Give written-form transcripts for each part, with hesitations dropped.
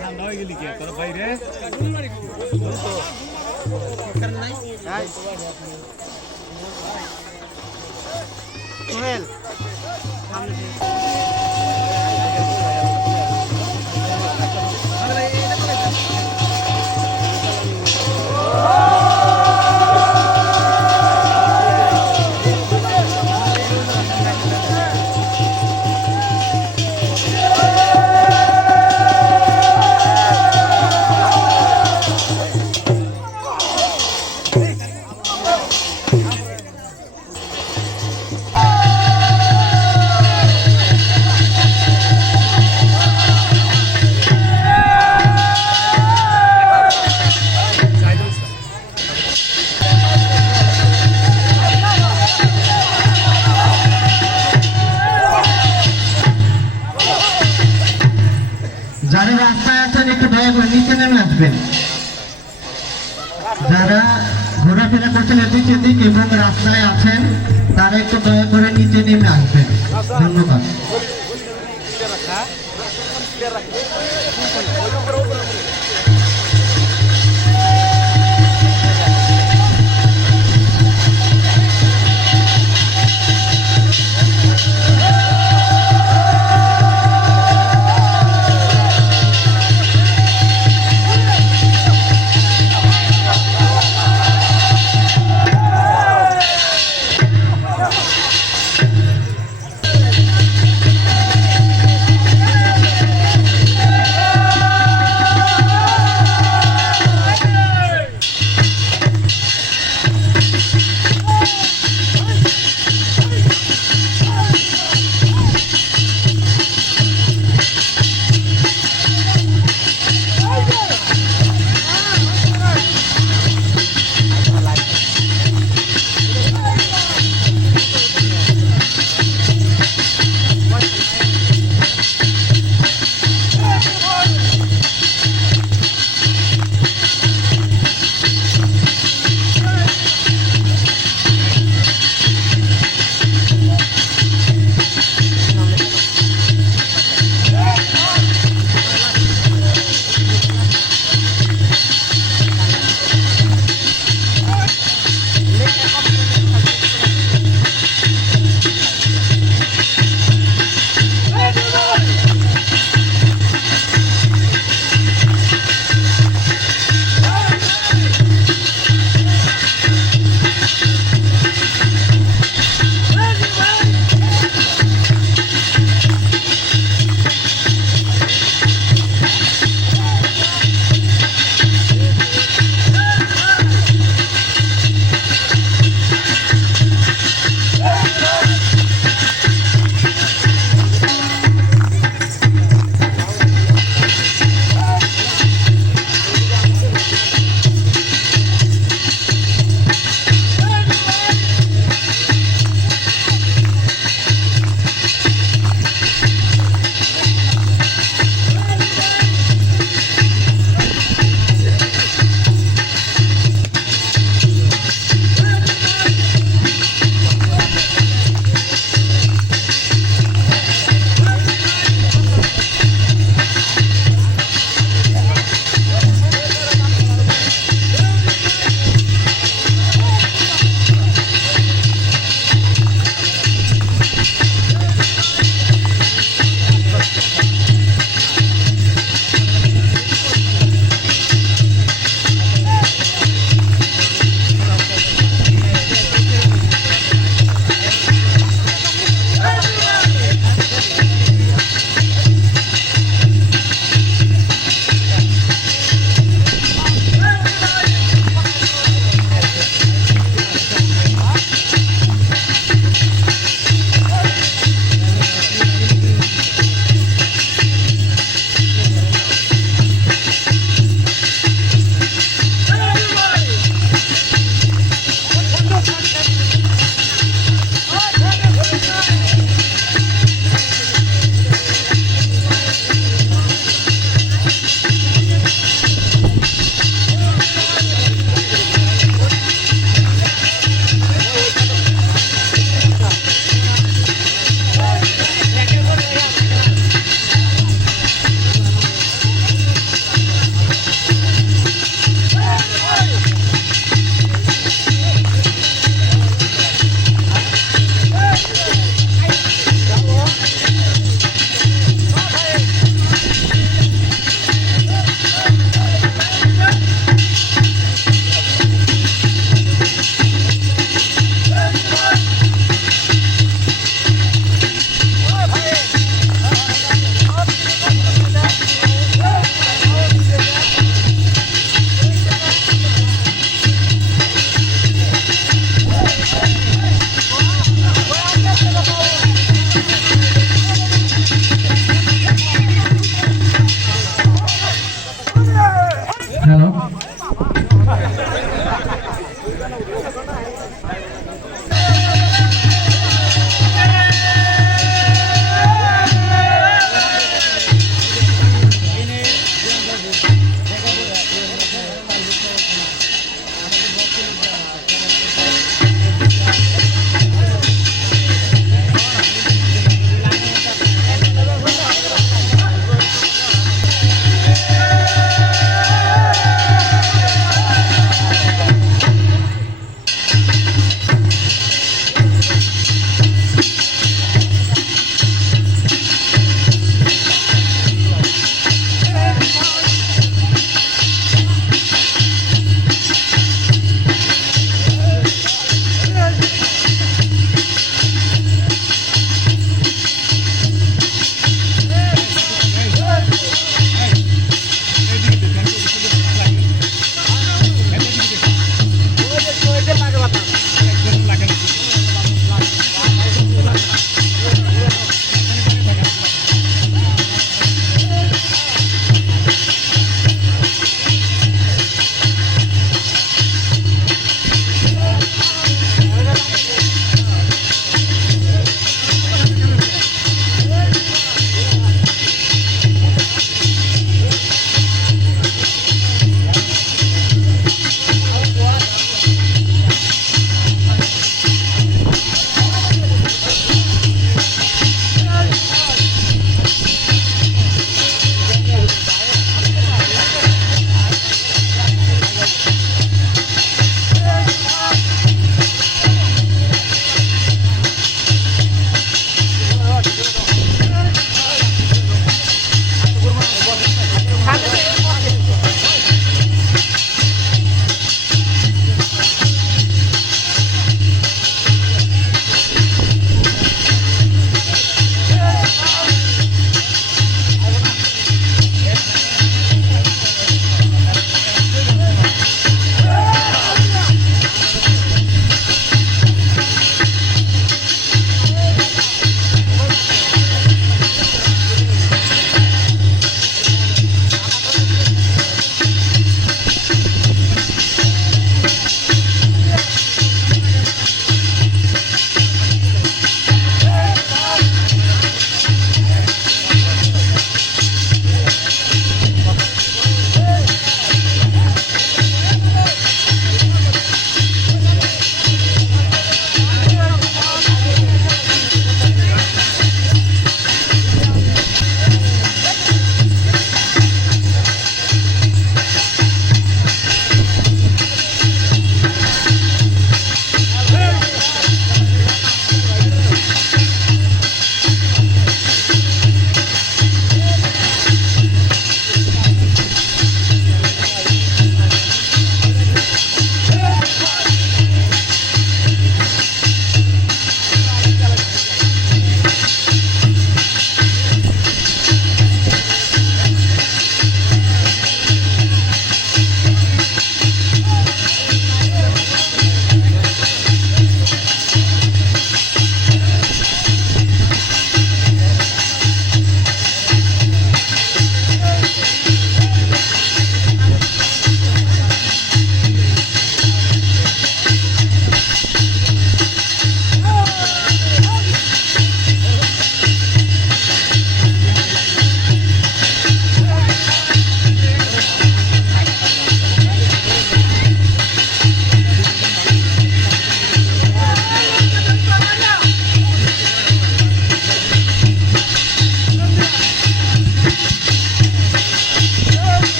ঠান্ডা হয়ে গেলি কি তোর বাইরে সোহেল যারা রাস্তায় আছেন একটু দয়া করে নিচে নেমে আসবেন। যারা ঘোরাফেরা করছেন এদিক এদিক এবং রাস্তায় আছেন তারা একটু দয়া করে নিচে নেমে আসবেন। ধন্যবাদ।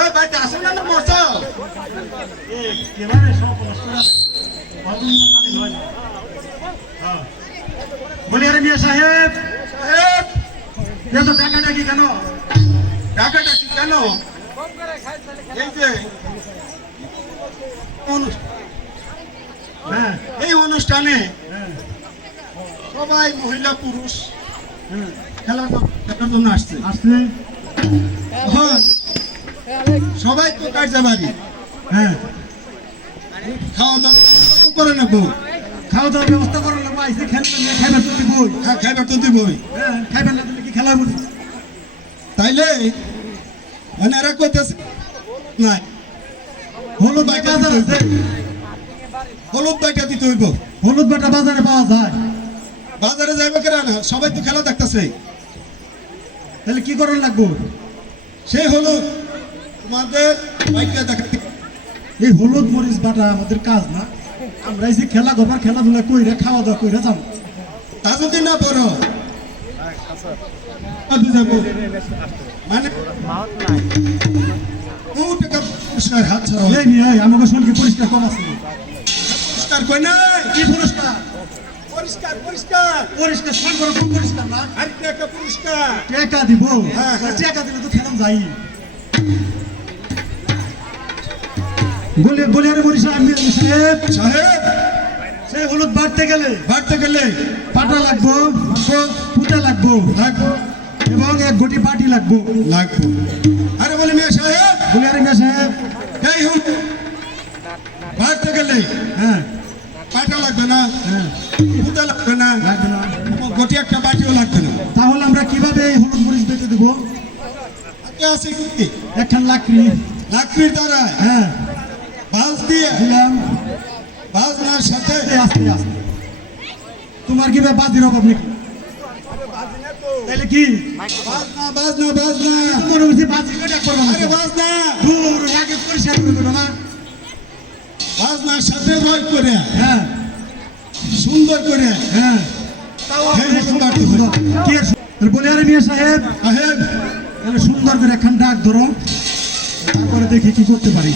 ওই ভাইটা আসলে না মরছ বলি আরে মিয়া সাহেব সাহেব এত টাকা ডাকি কেন? টাকাটা কি কেন এই যে হ্যাঁ এই অনুষ্ঠানে হ্যাঁ সবাই মহিলা পুরুষ খেলার জন্য আসছে আসলে এখন সবাই তো কাজে বাড়ি হ্যাঁ খাওয়া দাওয়া করে নেবো খাওয়া দাওয়ার ব্যবস্থা করার লোক আইসে খেলবেন না, খাইবার তো বই খাইবার তো দিবই হ্যাঁ খাইবেন না তুমি কি খেলা বুঝি? তাইলে মানে এরা কইতেছে নাই হলুদ বাজার আছে, হলুদ বাইটা দিতে হইব হলুদ বাটা বাজারে পাওয়া যায়, বাজারে যাইবে কেন না সবাই তো খেলা দেখতেছে তাহলে কি করার লাগবো? সেই হলুদ তোমাদের বাইকটা দেখাতে এই হলুদ মরিচ বাটা আমাদের কাজ না, আমরা এই যে খেলা গোবার খেলাধুলা কইরা খাওয়া দাওয়া কইরা যাবো। তা যদি না পড়ো যাবো মানে ও টাকা পুরস্কার হাত ছাড়া এই নিয়ে আমাকে শরীর পরিষ্কার কম আছে, পুরস্কার কই নাই কি পুরস্কার? পরিষ্কার পরিষ্কার পরিষ্কার সব করে কোন পরিষ্কার না, আর টাকা পুরস্কার টাকা দিব, হ্যাঁ, হ্যাঁ। টাকা দিলে তো খেলাম যাই। বলে বলে আরে মরিস আমি সাহেব সাহেব সেই হলুদ বাড়তে গেলে বাড়তে গেলে পাটা লাগবো, পুঁতা লাগবো লাগবো এবং এক গটি বাটি লাগবো। লাগবো আরে বলে মেয়ে সাহেব বলে আরে মিয়া সাহেব এই হুন বাড়তে গেলে হ্যাঁ পাটা লাগবে না হ্যাঁ পুঁতা লাগবে না লাগবে না, গটি একটা বাটিও লাগবে না তাহলে আমরা কিভাবে এই হলুদ মরিচ বেঁচে দেবো? হাতে আছে কি একখান লাকড়ি লাকড়ির দ্বারা হ্যাঁ বাস দিয়ে দিলাম, বাজনার সাথে আস্তে আস্তে আস্তে। তোমার কি ভাই বাজির অভাব নাকি? তাহলে কি বাজনা বাজনা বাজনা মনে হচ্ছে বাজি কেটে করবো আরে বাজনা দূর আগে পরিষ্কার করে দেবো না। বাজনার সাথে রয় করে হ্যাঁ সুন্দর করে হ্যাঁ সেই হলুদ বাড়তে হবে কি আর তাহলে বলে আরে মিয়া সাহেব সাহেব তাহলে সুন্দর করে একখান ডাক ধরো, তারপরে দেখি কি করতে পারি।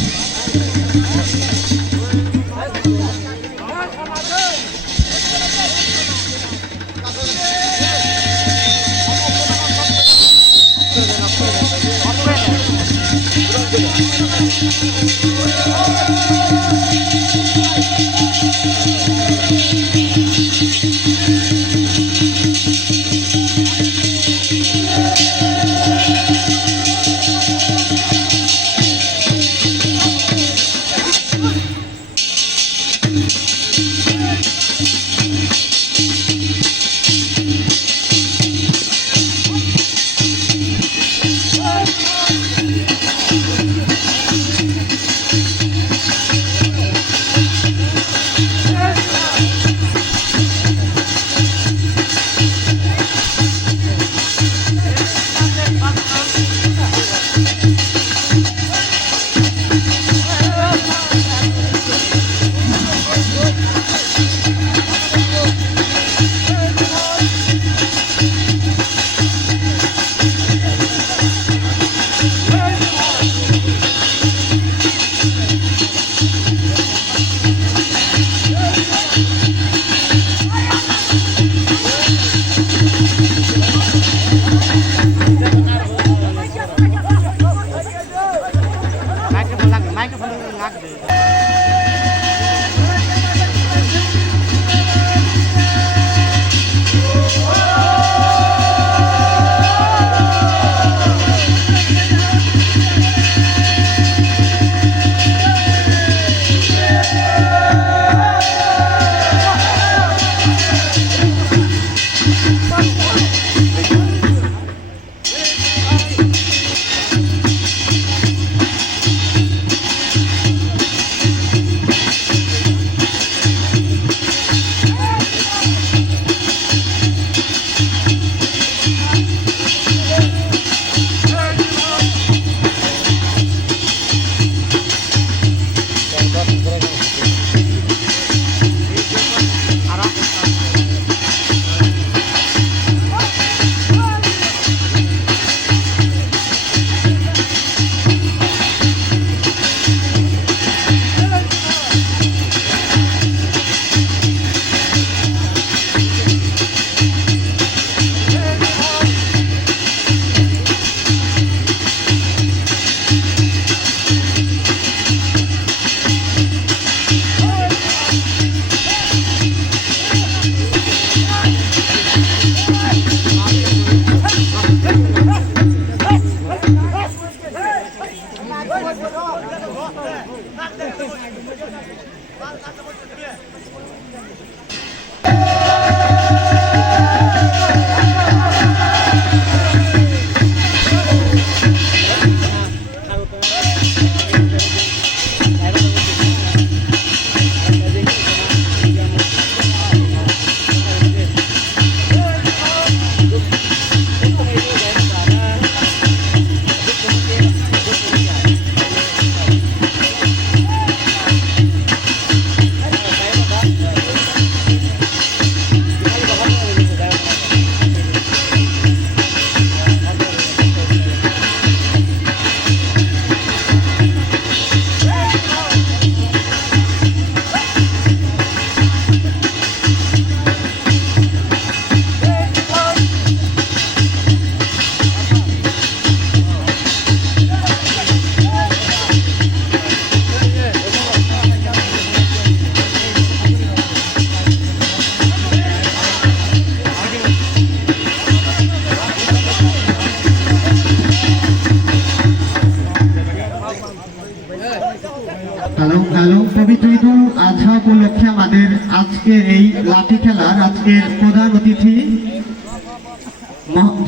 এবং পবিত্র ঈদুল আজহা উপলক্ষে আমাদের আজকের এই লাঠি খেলার আজকের প্রধান অতিথি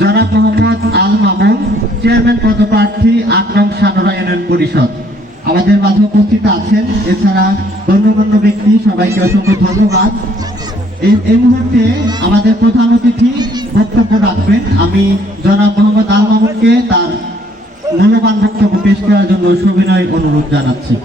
জনাব মোহাম্মদ আল মামুন, চেয়ারম্যান পদপ্রার্থী ৮ নং সানোরা ইউনিয়ন পরিষদ আমাদের মাঝে উপস্থিত আছেন। এছাড়া গণ্যমান্য ব্যক্তি সবাইকে অসংখ্য ধন্যবাদ। এই মুহূর্তে আমাদের প্রধান অতিথি বক্তব্য রাখবেন। আমি জনাব মোহাম্মদ আল মামুনকে তার মূল্যবান বক্তব্য পেশ করার জন্য সবিনয় অনুরোধ জানাচ্ছি।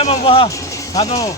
Emang buah satu.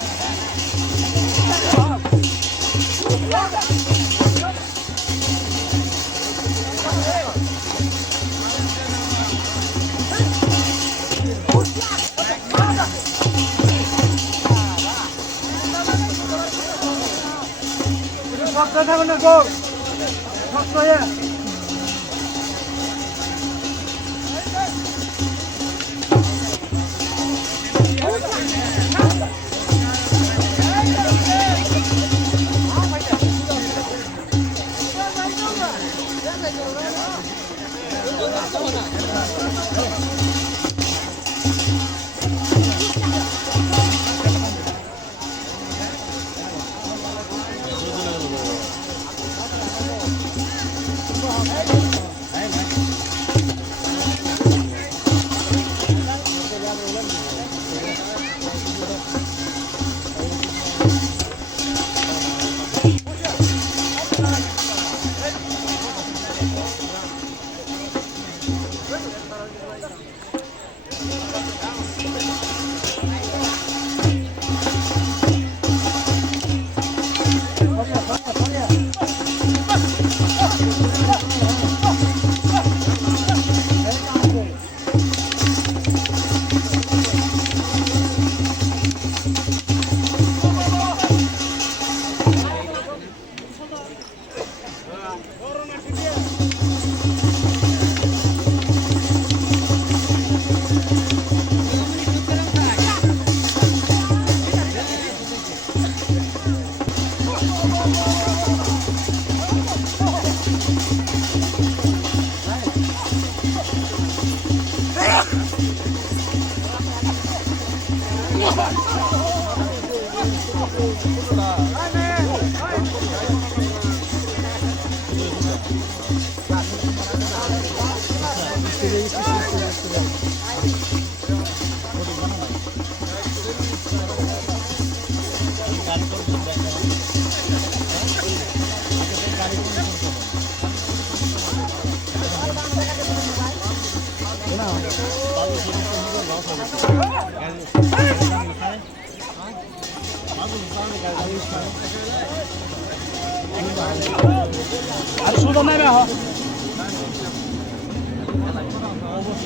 আর সুন্দর নামে হ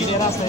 এটা রাস্তা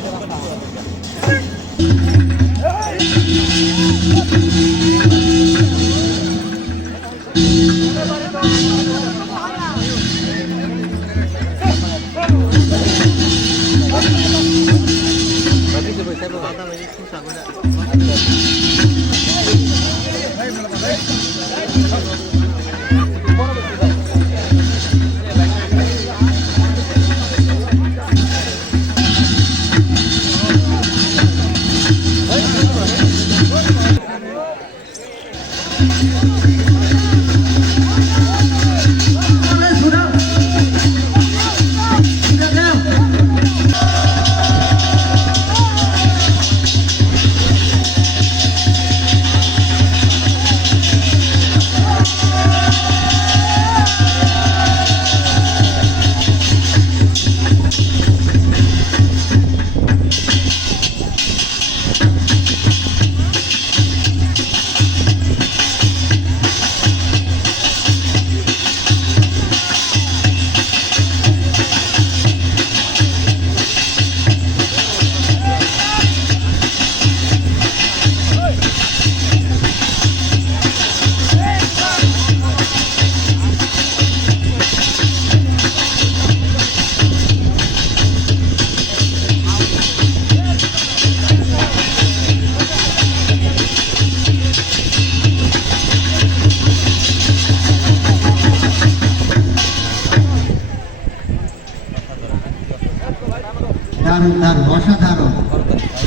দারুণ দারুণ অসাধারণ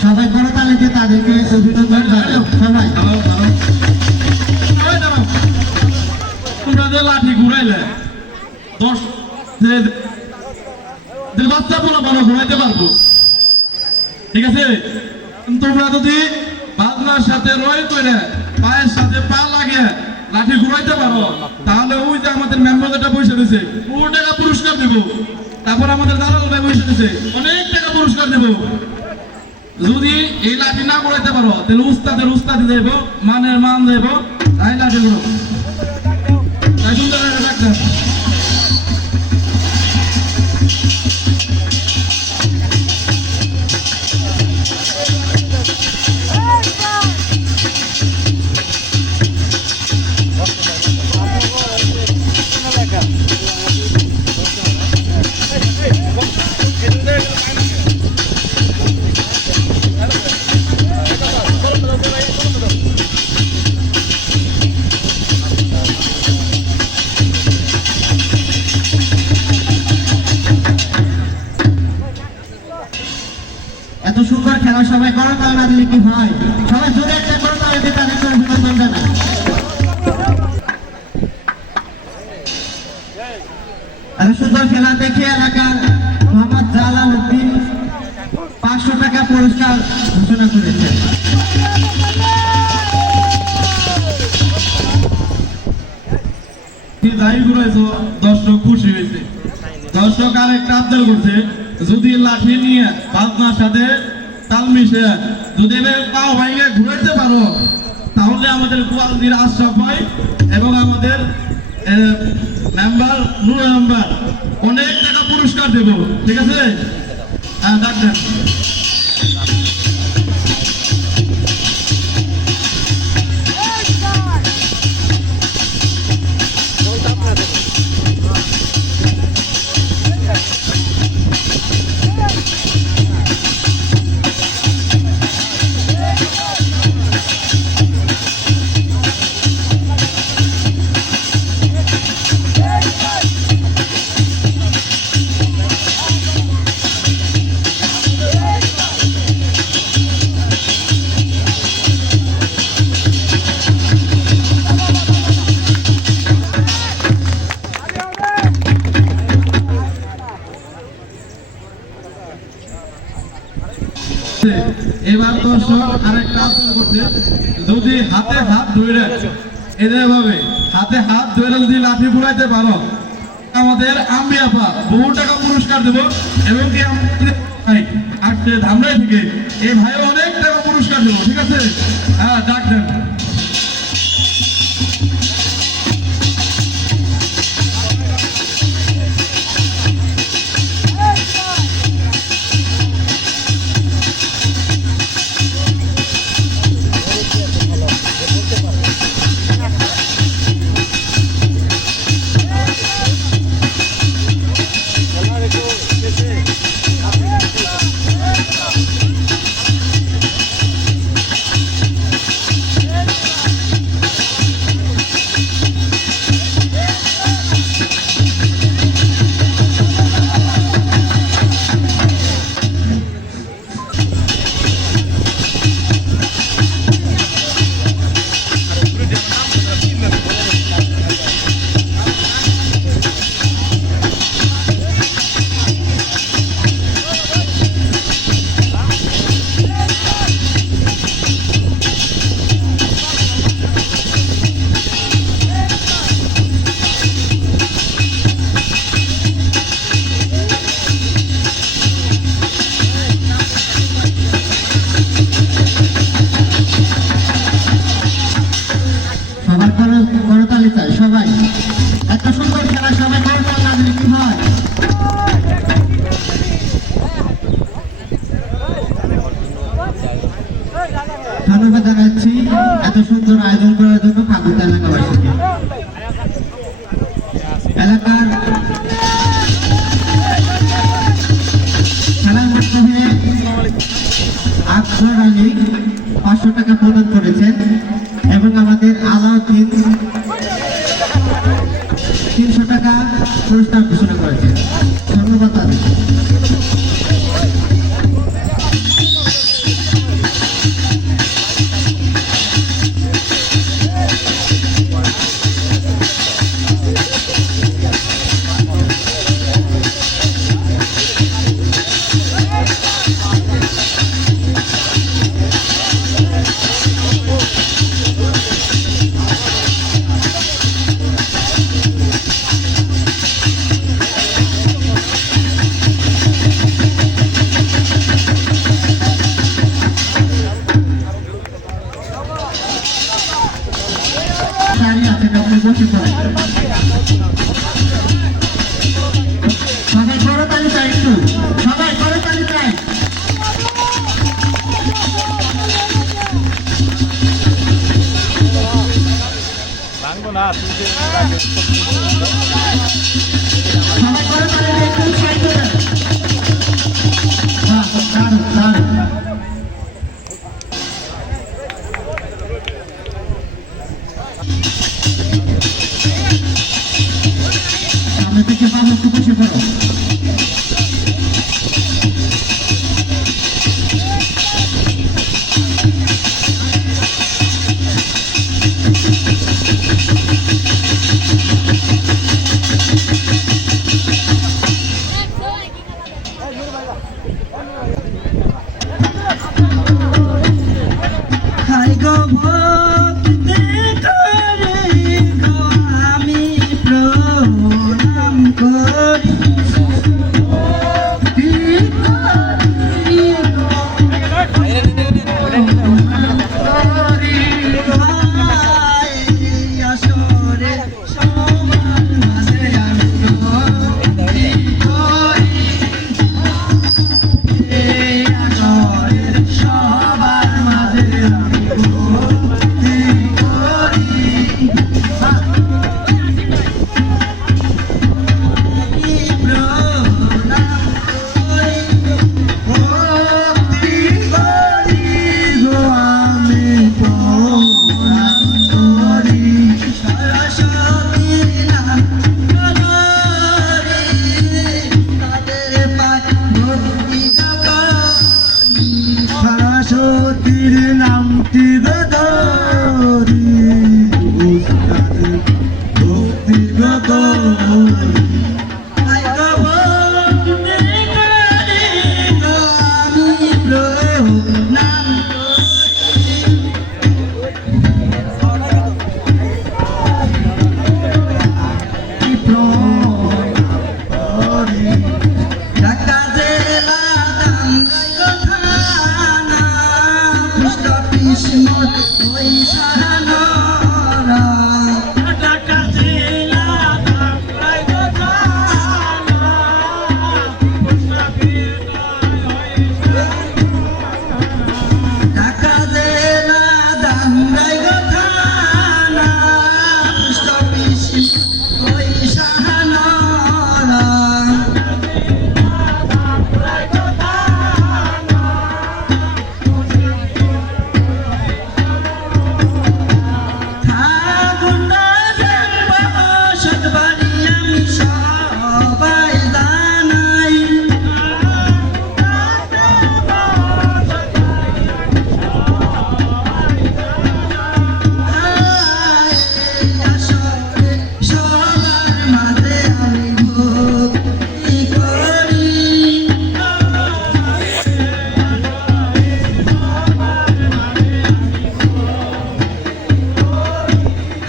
সবাই করতালি দিয়ে তাদেরকে অভিনন্দন জানাই সবাই তোমরা যে লাঠি ঘুরাইলে 10 বাচ্চা বলো ঘুরাইতে পারবো ঠিক আছে তোমরা যদি বাজনার সাথে রয়ে করে পায়ের সাথে পা লাগিয়ে লাঠি ঘুরাইতে পারো তাহলে ওই যে আমাদের মেম্বার যেটা বসে রয়েছে 1 টাকা পুরস্কার দেব তারপর আমাদের দালাল ভাই বসে রয়েছে অনেক টাকা পুরস্কার দেব যদি এই লাঠি না ঘুরাইতে পারো তাহলে উস্তাদের উস্তাদি দেব মানের মান দেব তাই লাঠি ঘুরো তাই সুন্দর রাখবেন এত সুন্দর খেলা সবাই করতালি না দিলে কি হয় সবাই জোরে একটা করতালি দিয়ে তাদেরকে অভিনন্দন জানাই এত সুন্দর খেলা দেখে এলাকার মোহাম্মদ জালাল উদ্দিন 500 টাকা পুরস্কার ঘোষণা করেছেন দর্শক খুশি হয়েছে দর্শক আর একটা আবদার করছে যদি লাঠি নিয়ে বাজনার সাথে তাল মিশে যদি পাও ভাঙে ঘুরাইতে পারো তাহলে আমাদের কোয়ালিটির আশরাফ ভাই এবং আমাদের মেম্বার নুর মেম্বার অনেক টাকা পুরস্কার দেব ঠিক আছে হ্যাঁ ডাক্তার বছর আরেকটা আলোচনা করছে, যদি হাতে হাত ধরে এদের ভাবে হাতে হাত ধরে যদি লাঠি ফুলাইতে পারো, আমাদের আমি আপা বহু টাকা পুরস্কার দেব, এবং কি আমাদের ভাই আসছে ধামরাই থেকে, এই ভাই অনেক টাকা পুরস্কার দেবো, ঠিক আছে? হ্যাঁ, ডাক দেন। সবার করতালি চাই, সবাই এত সুন্দর খেলা, সবাই করতালি না দিলে কি হয়? ধন্যবাদ জানাচ্ছি এত সুন্দর আয়োজন করার জন্য কাকুতা এলাকাবাসীকে। এলাকার খেলার মাধ্যমে আকবর আলী 500 টাকা প্রদান করেছেন, এবং আমাদের আলাউদ্দিন 300 টাকা পুরস্কার ঘোষণা করেছেন। ধন্যবাদ তাদের। দাঁড়িয়ে আছেন, আপনি বসে পড়েন। সবাই করতালি চাই, একটু সবাই করতালি চাই। ভাঙবো না, তুমি যে সবাই করতালি দিয়ে একটু উৎসাহিত করেন। বাহ, দারুণ দারুণ। সামনে থেকে বাবু একটু বসে পড়ো। মোর ওই সাহানারা ঢাকা জেলা ধামরাই গোথানা মুসাফির ঢাকা জেলা ধামরাই গোথানা পোস্ট অফিস ওই সাহানারা ঠাকুরদা জানব সতবাড়ি আমি সবাই জানাই আসরে সবার মাঝে আমি ভক্তি করি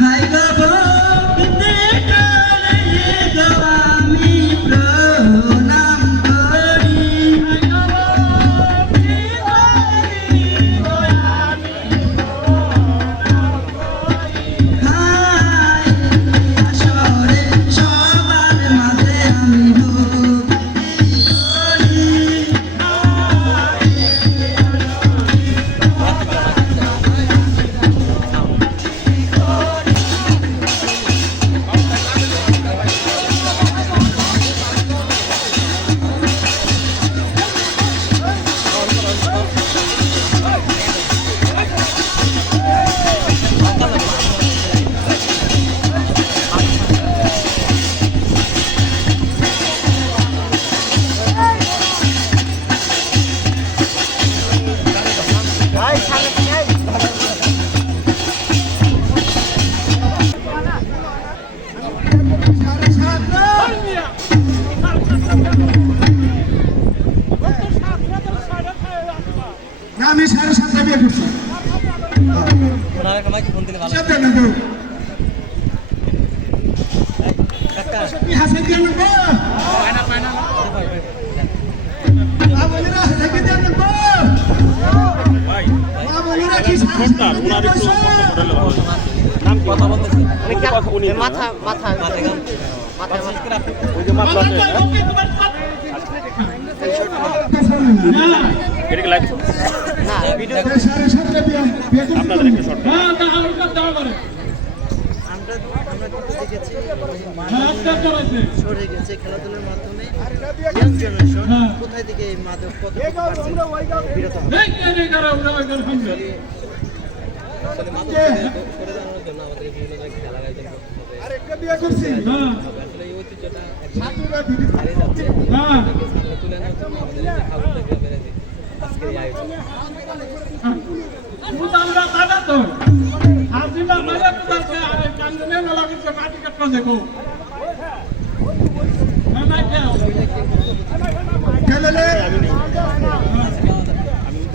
হাই গো ভক্তি করে গো আমি প্রণাম করি হাই আসরে সবার মাঝে আমি ভক্তি করি না আমি 7:30 বিয়ে করছি সাথে না তো কি হাসেন দিয়ে নেবো বলিরা দেখে দিয়ে নেবো বলিরা কি সরে গেছে খেলাধুলার মাধ্যমে ইয়াং জেনারেশন কোথায় থেকে এই মাদক কতটুকু পারছেন বিরত হবে? আসলে মাদক সরে দাঁড়ানোর জন্য আমাদের বিভিন্ন জায়গায় খেলার আয়োজন করতে হবে। আরেকটা বিয়ে করছি আসলে এই ঐতিহ্যটা হারিয়ে যাচ্ছে। এটাকে সামনে তুলে আনার জন্য আমাদের এই যে খাগুড়া গ্রামের এই যে আজকের এই আয়োজন।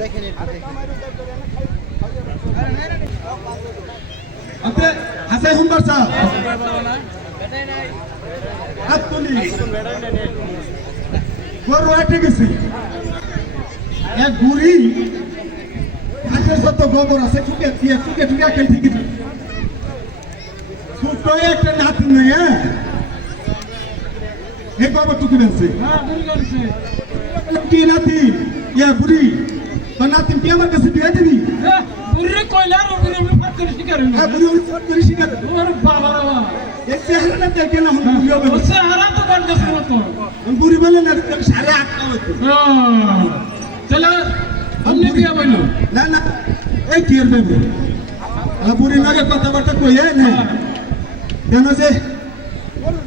দেখেন একটু দেখেন। আপনি হাসাই হুম্বার চা হাত তুলি গরু আটে গেছে এক বুড়ি হাতের যত গোবর আছে টুকে দিয়ে টুকে টুকে খেয়ে ঠিক আছে ছোট একটা নাতি নিয়ে এই গোবর টুকে ফেলছে কি নাতি ইয়া বুড়ি তোর নাতি কি আমার কাছে দিয়ে দিবি হ্যাঁ বুড়ি উনি ফট করে শিকার এই চেহারাটা দেখে না বুড়ি হবে বুড়ি বলে না 8:30 হইতো না না এই কি এর ভেবে বুড়ি লাগে কথাবার্তা কইয়ে না কেন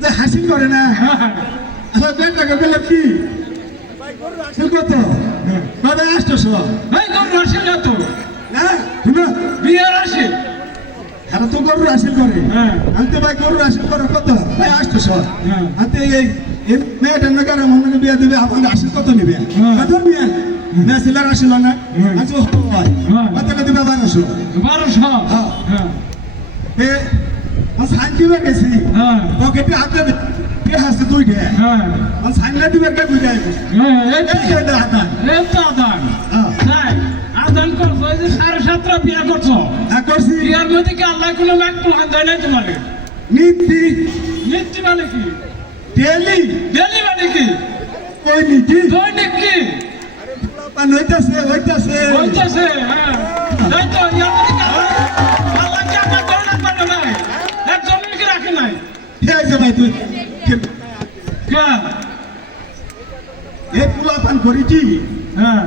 যে হাসিল করে না আমার বেটাকে বলে কি কত কবে আসতেছ না শুনো বিয়ের আসে এরা তো গরুর আসিল করে আনতে ভাই গরুর আসিল করে কত ভাই আসতেছ আনতে এই মেয়েটা নগার মনে বিয়ে দেবে আপনার আসিল কত নেবে কত বিয়ে না সিলার আসিল না আজ হয় কত দেবে 1200 হ্যাঁ সাইন দিবে গেছি পকেটে হাতে হাসতে দুইটা সাইন দিবে কে বুঝাই আদান দান করছো এই যে 7.5 বিয়া করছো হ্যাঁ করছি বিয়ার মধ্যে কি আল্লাহ কোনো মাকবুল হান দেয় নাই তোমাকে নীতি নীতি মানে কি ডেলি ডেলি মানে কি ওই নীতি দৈনিক কি পান হইতাছে হইতেছে হ্যাঁ তাই তো ইয়ার মধ্যে কি আল্লাহ কি আমার দৌড়াত পারো নাই একজনের কি রাখে নাই ঠিক আছে ভাই তুই হ্যাঁ এ পোলা পান করি কি হ্যাঁ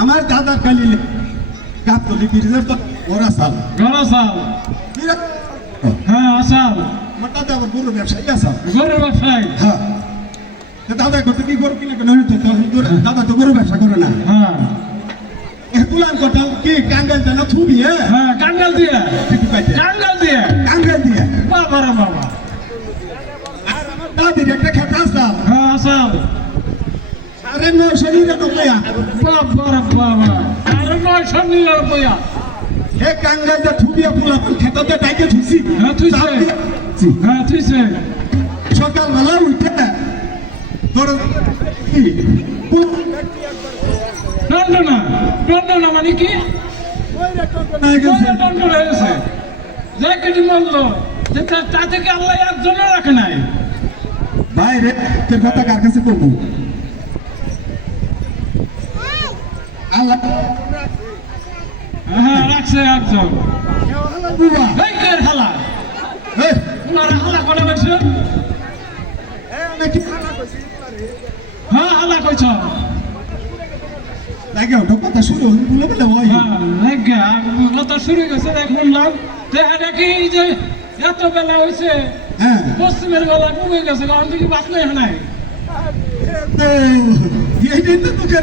আমার দাদার কালি গাবতলি ব্রিজের তো ওরা সাল গরসাল বিরাট হ্যাঁ আসাল আমার দাদা আবার গরু ব্যবসায়ী আছে গরুর ব্যবসায়ী হ্যাঁ তা দাদা করতে কি গরু কিনে কেন হইতো দাদা তো গরু ব্যবসা করে না হ্যাঁ এ পুলান কথা কি কাঙ্গাল জানা থুবি হ্যাঁ কাঙ্গাল দিয়ে ঠিক পাইতে কাঙ্গাল দিয়ে কাঙ্গাল দিয়ে বাবা রে বাবা দাদির একটা খেত আসাল হ্যাঁ আসাল 999 বাবা রে বাবা আরে 999 হে কাঙ্গাল যা থুবিয়া পুলা পান খেততে ডাইকে থুইছি হ্যাঁ থুইছে হ্যাঁ থুইছে সকালবেলা উঠে তোর কি দণ্ডনা মানে কি দণ্ড হয়েছে যে কেটে মরলো যে তা থেকে আল্লাহ একজনও রাখে নাই ভাই রে তোর কথা কার কাছে করবো আল্লাহ হ্যাঁ রাখছে একজন বুবা এই কে হালা এই তোমার হালা করে বলছো নাকি হ্যাঁ হালা কইছ লাগে ওটা কথা শুরু হল বলে বলে ওই হ্যাঁ লাগে কথা শুরু গেছে দেখ শুনলাম যে এটা কি যে এত বেলা হয়েছে হ্যাঁ পশ্চিমের বেলা কমে গেছে কারণ কি বাস নাই তো এইটাই তো তোকে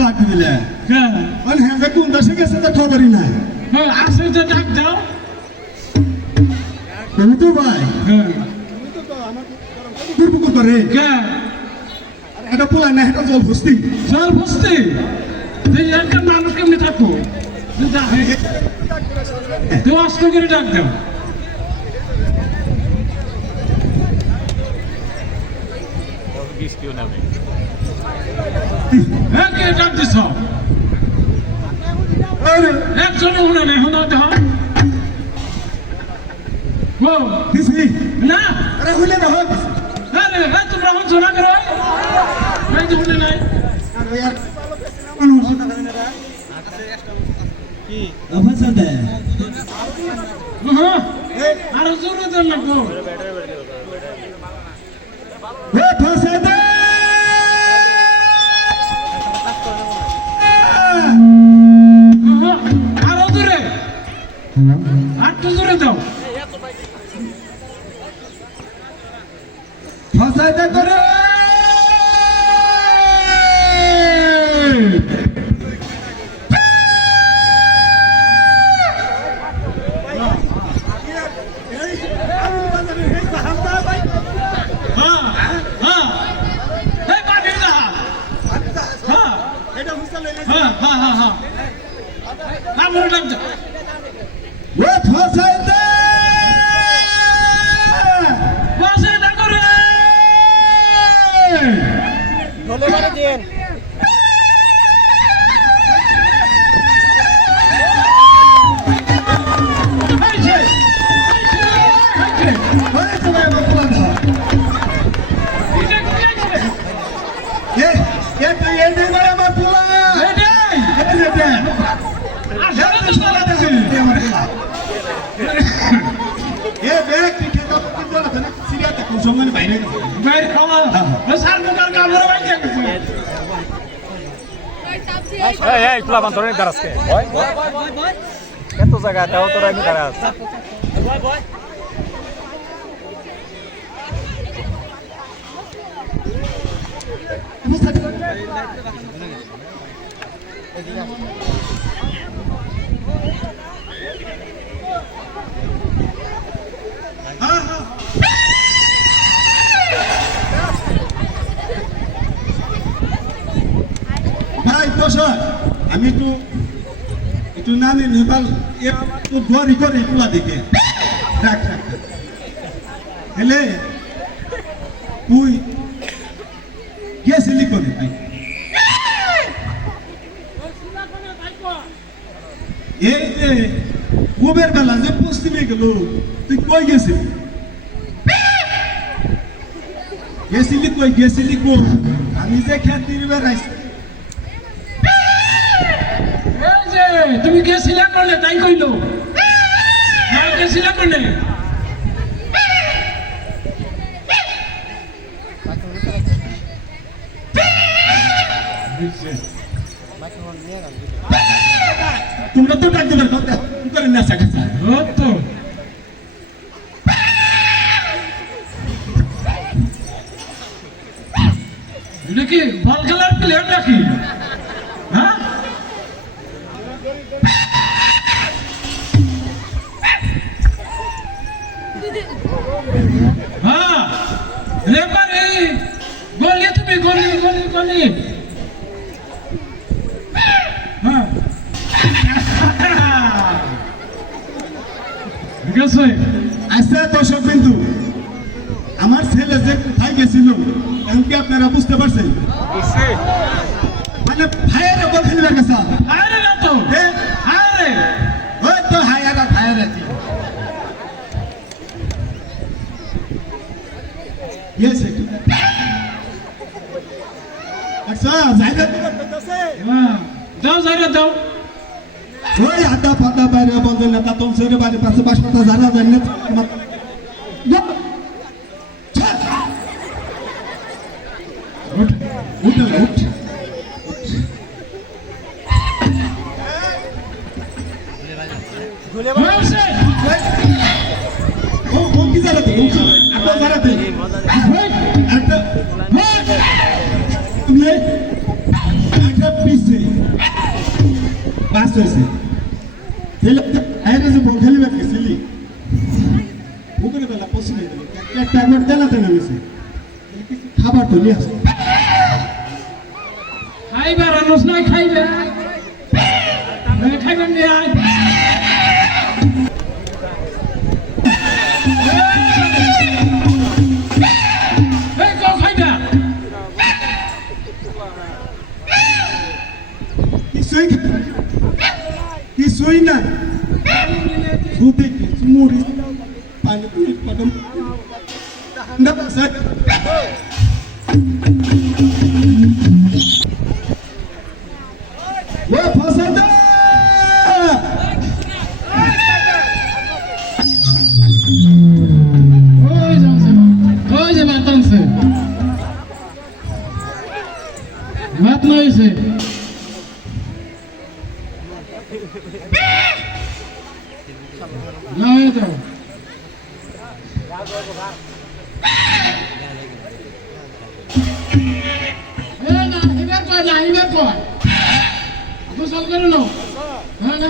হাত দিলে হ্যাঁ মানে হ্যাঁ যে কোন দেশে গেছে তো খবরই নাই হ্যাঁ আসে যে ডাক দাও তুমি তো ভাই হ্যাঁ পুকুর করে কে এটা পোলা না এটা জল ভস্তি জল বসতে যে একটা মানুষ কেমনি থাকবো তুই অস্ত্র করে ডাক দাও হ্যাঁ কে ডাক দিছ আরে একজনে শুনে নেই শুনে দেহ ও দিছি না আরে হইলে না হয় হ্যাঁ রে হ্যাঁ তোমরা শুনছো না করো এই যে শুনে নাই আরে यार মানুষ হ্যাঁ আরো জোরে দেন লাগবো এ ফাসে দে হ্যাঁ আরো জোরে আটটু জোরে দাও ফাসে দে করে হ্যাঁ হ্যাঁ এই পাঠিয়ে দাও হ্যাঁ এটা হুইসেল লইলে হ্যাঁ হ্যাঁ হ্যাঁ হ্যাঁ আমার ডাক দাও ও ফাসে দে বসে ডাকো রে এই যে ওই তো ভাই আমার পোলা না এটা কি আছে এ এটা এনে ভাই আমার পোলা এটাই এটা আসলে তো বলা দিছি আমার পোলা এ দেখ কি খেতে কিন্তু না সিরিয়াতে কোন সময় বাইরে গেছে বাইরে খাওয়া সার মুখার কামড় বাইরে গেছে এই এই তুলা বান্ধরের গারাজকে এত জায়গা দেও তোরা আমি গারাজ ভাই বসো আমি একটু নানি নেপাল একটু ঘরি করে পোলা দিকে রাখ রাখ হেলে তুই গেছিলি করে ভাই এই যে কুবের বেলা যে পশ্চিমে গেল তুই কই গেছিলি গেছিলি কই আমি যে খেতির বেড়াইছি এই যে তুমি গেছিলা কোনে তাই কইলো হ্যাঁ গেছিলা কোনে তোমরা তো কাজ দেবে কথা করে না সাকা ও তো এটা কি বল খেলার প্লেয়ার নাকি হ্যাঁ হ্যাঁ রেফারি গোলি তুমি গোলি হ্যাঁ ঠিক আছে আচ্ছা দর্শক বিন্দু আমার ছেলে যে কোথায় গেছিল এমনকি আপনারা বুঝতে পারছেন মানে ভাইয়ের বল খেলবে গেছে আরে না তো আরে ওই তো হায়ারা Yes, it is. আচ্ছা জায়গা তোমার কাছে হ্যাঁ যাও যারা যাও ওই আদা পাতা বাইরে বন্ধ না তা তোম সেরে বাড়ি পাশে বাস পাতা জানা যায় না উঠ বলছে ও কি জানাতে আপনি জানাতে একটা একটা পিছে বাস হয়েছে আইরে যে বল খেলিবে গেছিলি ওখানে বেলা পছন্দ গেল একটা একবার দেনাতে নামেছে খাবার তো নিয়ে আসে খাইবার আনস নাই খাইবে খাইবেন নিয়ে আয় এই কো খাইবা কিছুই না শুধু মুড়ি পানি পুরি পাদম না স্যার ও ফাসাদা ওই যে বাত আনছে বাত নইছে না তো এবার কর গোসল করে নাও হ্যাঁ না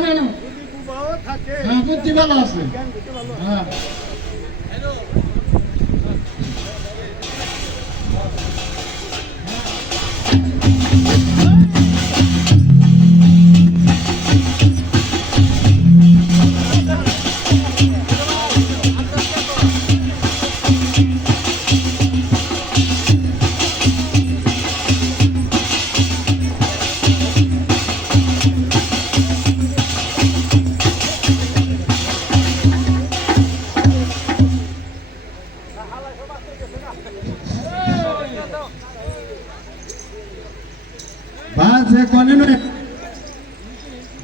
হ্যাঁ বুদ্ধি ভালো আছে হ্যাঁ বাস কোনে নয়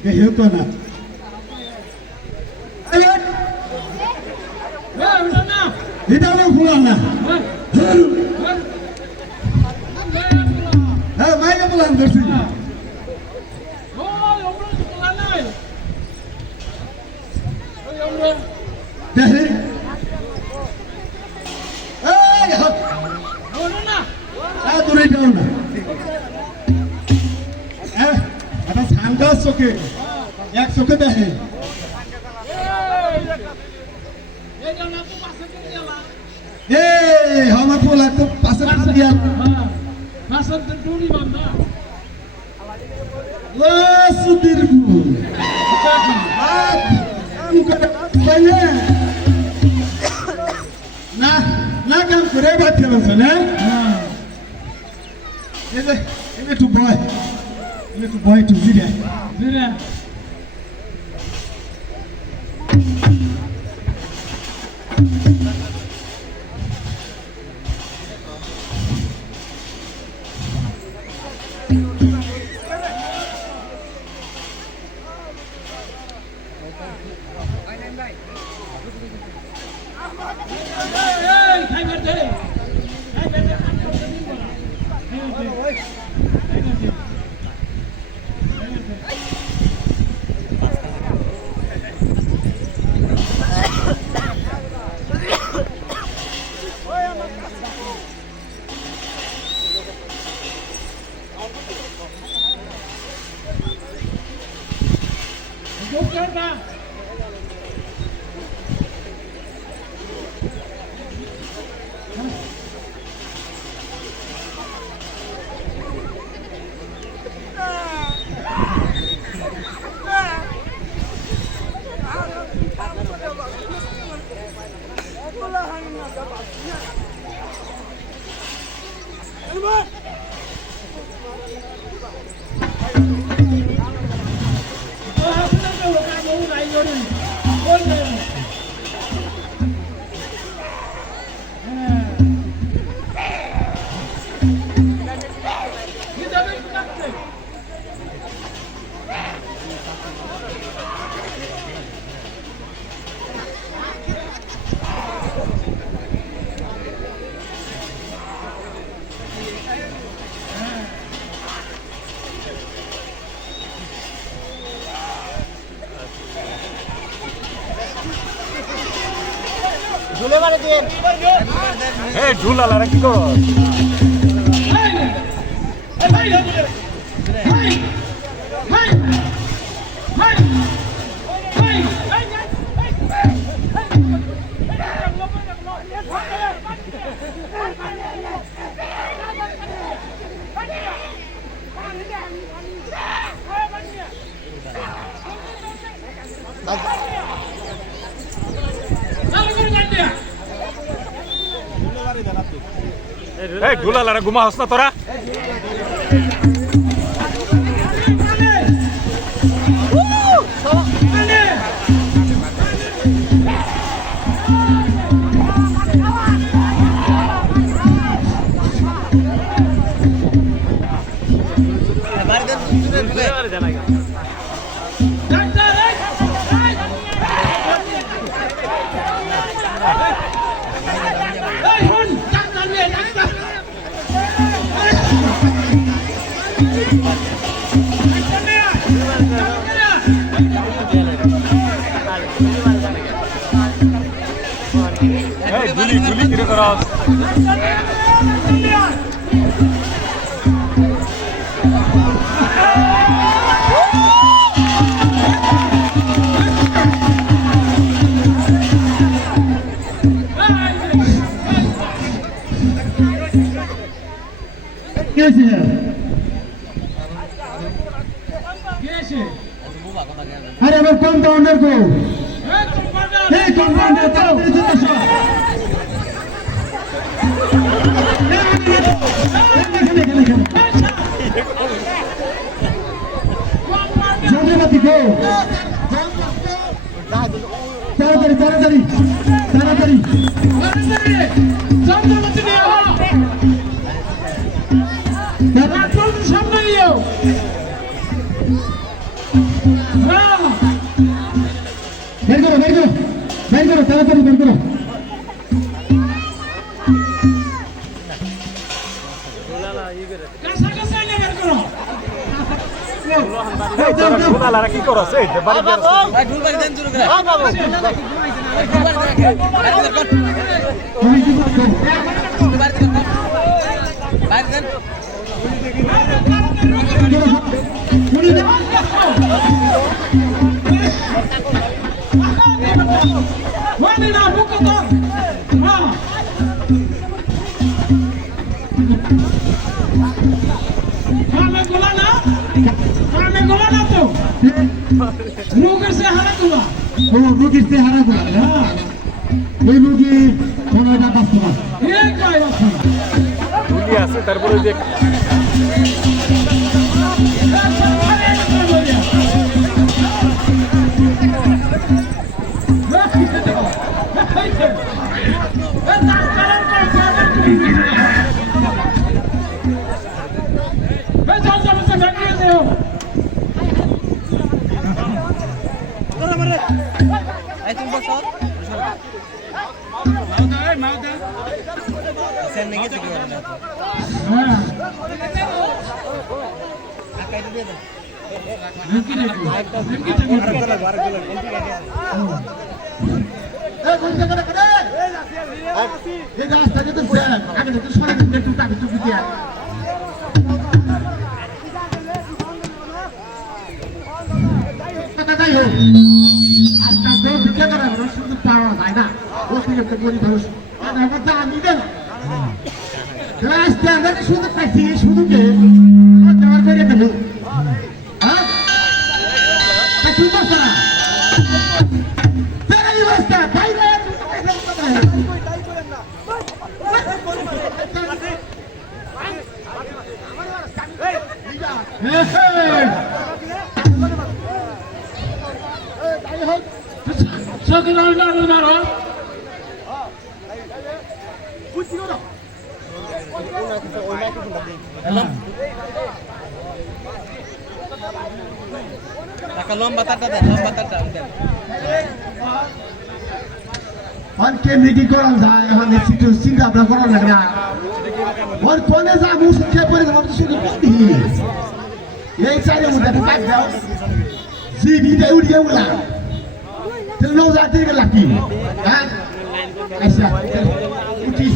কেউ তো না এটা আমার খোলা না হ্যাঁ মাইকে বললাম ধরছি দেখি দূরেটাও না এটা সানগ্লাস চোখে এক চোখে দেখে আমার পোলা তো পাশে পাশে দিয়া ও সুধীর না না কাম করে বাদ খেলাছ না একটু ভয় একটু জিরা এই খাইবার দে খাইবার দে কাজ করতে দিন বলা খাইবার দে Go get that. এই ঝুলালারা কি করো এই ঝুলালারা ঘুমা হস না তোরা এই গুলি গুলি কিরে করস কি হয়েছে আরে আমার কম্পাউন্ডার গো এই কম্পাউন্ডার তাড়াতাড়ি চলে আসো যন্ত্রপাতি গো তাড়াতাড়ি তাড়াতাড়ি তাড়াতাড়ি যন্ত্রপাতি নিয়ে সামনে নিও বের করো বের করো বের করো তাড়াতাড়ি বের করো ঝুলালারা কি করস এই বাড়ি তুমি কি করছো Wani na buka to. Ha. Kame gola na to. Ruger se hara dula. ও রুগীর চেহারা গুলা এই রুগী কোনো একটা কাস্টমার Ek koi আছে. গুলি আছে তারপরে দেখ Hey, এই তুমি বসো সেন নাকি থেকে বলেন হ্যাঁ আকাইতে দিয়ে দাও ঢুকি দেখো ঢুকি দেখো এই কোন জায়গা করে এই রাস্তা যেতে বয়া আগে তো সরে দিন একটু টাকা টুকু দিয়া কথা যাই হোক আজকাল তো বিক্রি করা মানুষ শুধু পাওয়া যায় না ও থেকে একটা গরিব মানুষ আমার দামি দেন রাস্তা আমরা শুধু পাইছি শুধুকে দেওয়ার করে দেবো হ্যাঁ তা কি করছো না তারা এই অবস্থা বাইরে সকল মারো টাকা লম্বা তারটা দেন লম্বা তারটা দেন অনকে মিটিং করা যায় এখন একটু চিন্তা ভাবনা করা লাগে না ওর কোনে যা মুসুক খেয়ে পড়ে যাবো তো শুধু বলবি এই চাইলে মধ্যে একটা কাজ দাও সিডিটা উড়িয়ে উড়া তাহলে নৌ জাতি গেল কি হ্যাঁ আচ্ছা উঠি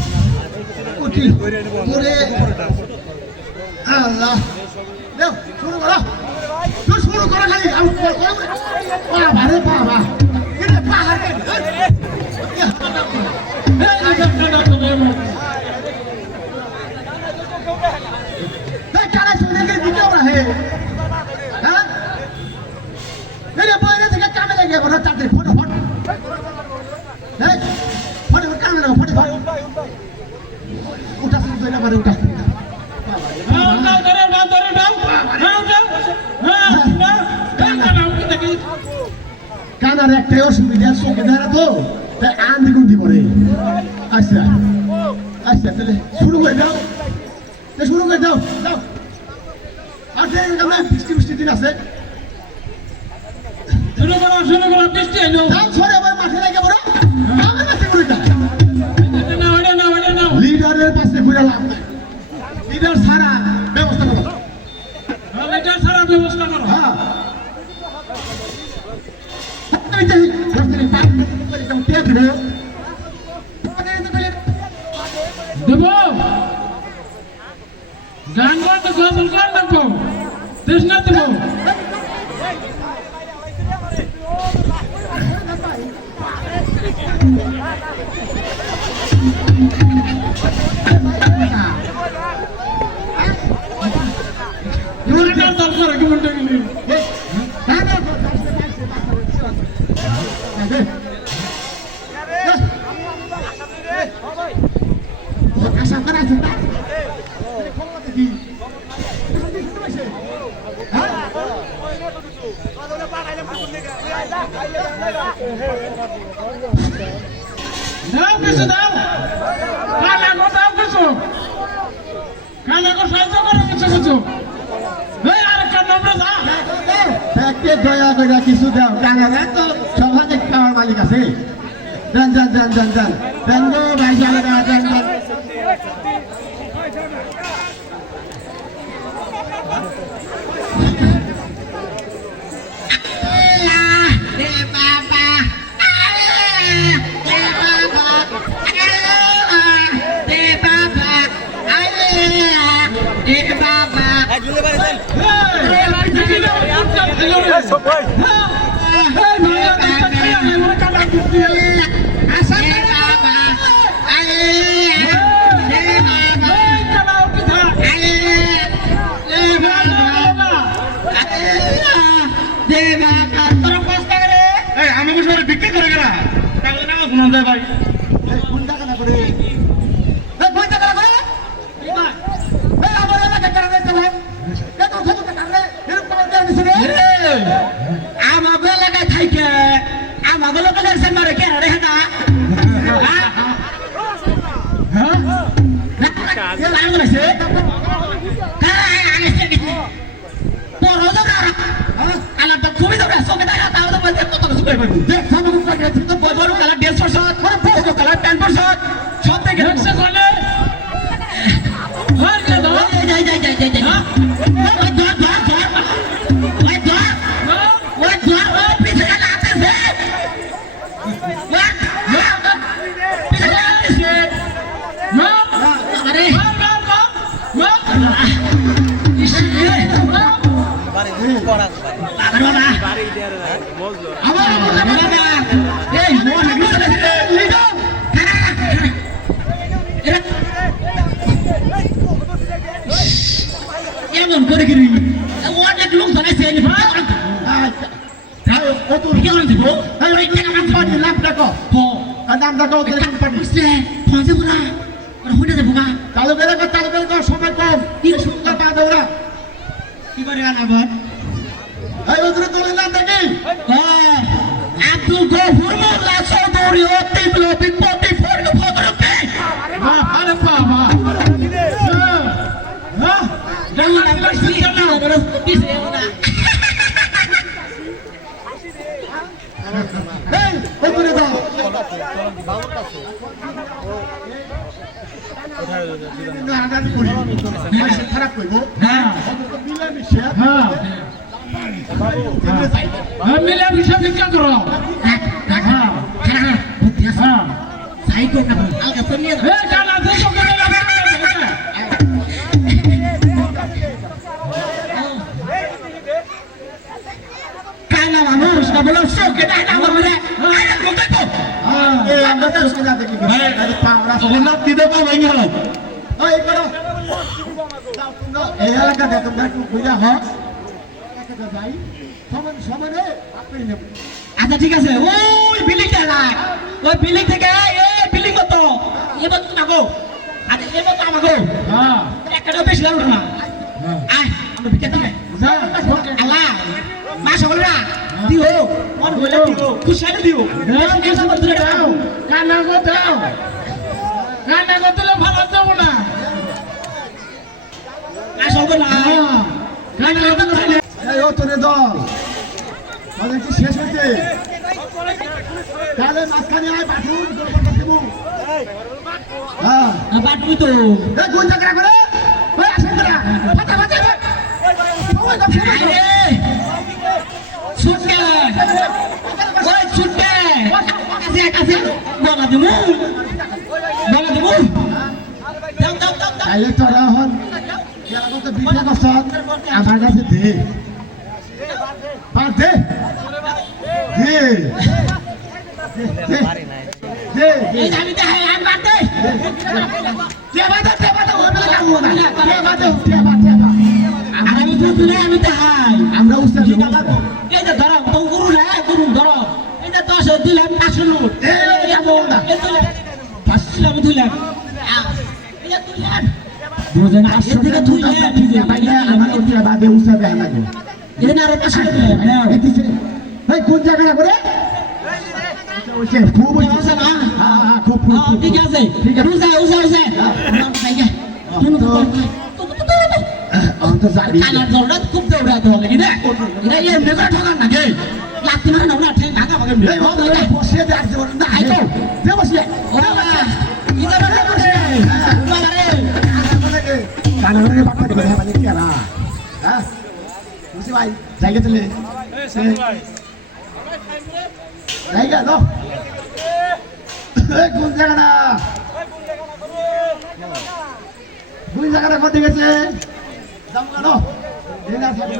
উঠি ওরে আল্লাহ দেও শুরু করো তুই শুরু করো খালি আমি বাবা রে বাবা এটা পাহাড় cara sudah ke video lah he, हाँ? मेरे बोले थे कि काम लगे वो रट्टा दे फोटो फोटो, हे, फोटो काम लगा फोटो फोटो, उठा से दो ना मारे उठा, কানা রে একটা অসুবিধা সুবিধা তো তাই আন্দি গুন্দি করে আচ্ছা আচ্ছা তাহলে শুরু করে দাও শুরু করে দাও দাও আর বৃষ্টি বৃষ্টি দিন আছে শুরু করো বৃষ্টি আইলো দাও ছড়ে আবার মাঠে লাগে বড় আমার মাঠে ঘুরে দাও না লিডারের পাশে ঘুরে লাভ নাই লিডার সারা ব্যবস্থা করো লিডার সারা ব্যবস্থা করো হ্যাঁ আমি চাই রাস্তায় পানি করে দাও তে দিব দেব গান তো গজল গান দেখো দেশ না দেব লিডার দরকার কি বলতে গেলি আশা করা আছে দাও কিছু দাও কালে গো দাও কিছু কালে গো সাহায্য করো কিছু এই আর কার নম্বর যা ব্যাগকে দয়া করে কিছু দাও কানারা তো সমাজে খাওয়ার মালিক আছে যান যান যান যান যান যান গো ভাই যান যান যান জুলে বাড়ি দেন সব ভাই আমি বসে বিক্রি করে গেলা তাহলে না শোনা যায় ভাই কোন টাকা না করে কোন টাকা না করে আমার এলাকা কারা দিতে ভাই এত খবর কাটলে এরকম খবর দেওয়া দিছে রে আমাগো এলাকায় থাইকে আমাগো লোকাল এসে মারে কেন রে হেটা হ্যাঁ কাজ লাগছে কারা আনেছে দিছে তো বড় জায়গা কালারটা খুবই দাও চোখে দেখা তাও তো বলতে কত কিছু কই পারবো দেখ সামনে কোন কালার আছে তো বড় কালার ড্রেস পরছ বড় কালার প্যান্ট পরছ সব থেকে দেখছে চলে ধর কে ধর যাই হ্যাঁ ওই ধর পিছে গেল আছে সে আরে বাড়ি দেয়ার বুঝলো এমন করে কি অনেক লোক জানাইছে নাম দেখো চালু করে সময় কম কি সুন্দর পা দৌড়া কি করে আবার এই ওদের তোলে নাম দেখি আব্দুল গফুর মোল্লা চৌধুরী ও বিপ্লবী পটি ফোর্ড ফটোগ্রাফি আরে বাবা গাঙ্গা নাম্বার 6 না ওর পিছে না এই ওদের দাও খারাপ করব হ্যাঁ মিলামিশে হ্যাঁ মিলে হিসাব ভিক্ষা করো হ্যাঁ বুদ্ধি আছে হ্যাঁ সাই কই না আলগা ফেলিয়ে এ কানা দেশ করে লাগা কানা মানুষ না বলো শোকে না না বলে আরে কোথায় তো এই আমরা তো সুবিধা না দেখি আরে পাওরা জগন্নাথ দিতে পারবে না ওই করো এই এলাকা দেখো তোমরা একটু বুঝা হ যাই সমানে আপনি নেব আচ্ছা ঠিক আছে ওই বিল্ডিংটা লাগ ওই বিল্ডিং থেকে এই বিল্ডিং কত এবার তো নাগো আচ্ছা এবার তো আমাগো হ্যাঁ একটা বেশি লাগলো না আয় আমরা বিকে তুমি যা আল্লাহ মা সকলরা দিও মন বলে দিও খুশালে দিও কিছু দাও কানা গো দাও কানা গো দিলে ভালো যাবো না আসল না কানা গো দিলে এই ও তোরে দল মানে কি শেষ হইছে তাহলে মাঝখানে আয় পাঠুন তোর কথা দেবো হ্যাঁ বাটুই তো এই কোন জায়গা করে ওই আসেন তোরা ফাটা ফাটা ওই তো আরে ছুটকে ওই ছুটকে কাছে বলা দিমু দাও তাইলে তোরা হন এরকম তো বিটা করছ আমার কাছে দে পার দে দে বাড়ি নাই দে এই আমি তো হাই হাত বাদ দে দেবা ওটা কাম না দেবা আমি তো তুলে আমি তো হাই আমরা উস্তাদ কি না লাগো এই যে ধরো তো গুরু না গুরু ধরো এই যে 10 দিলাম 500 নোট এই কাম না এই তুলে 500 আমি তুইলাম এই যে তুইলাম বুঝেন এর দিকে তুইলাম ঠিক আছে ভাই আমার উঠিয়া বাদে উস্তাদ দেখা লাগে এর না আরো 500 তুইলাম এতিছে এই কোন জায়গা করে ওইছে খুব আছে না হ্যাঁ খুব ঠিক আছে উজা নাম খাইগে তুমি তো অন্ত যাবি কালার দৌড়া খুব দৌড়া তো লাগি না এটা এমনি করে ঠকান না কে লাত্তি মারে না ঠ্যাং ভাঙা ভাঙা এই বাবা বসে দে আসছে না আইতো দে বসে ও বাবা ইদা বাবা বসে বাবা রে কানা করে বাবা দিবে মানে কি না হ্যাঁ বুঝি ভাই জায়গা চলে জায়গা দাও এই কোন জায়গাটা কোন জায়গাটা কোথায় গেছে যাও না এই না থাকবে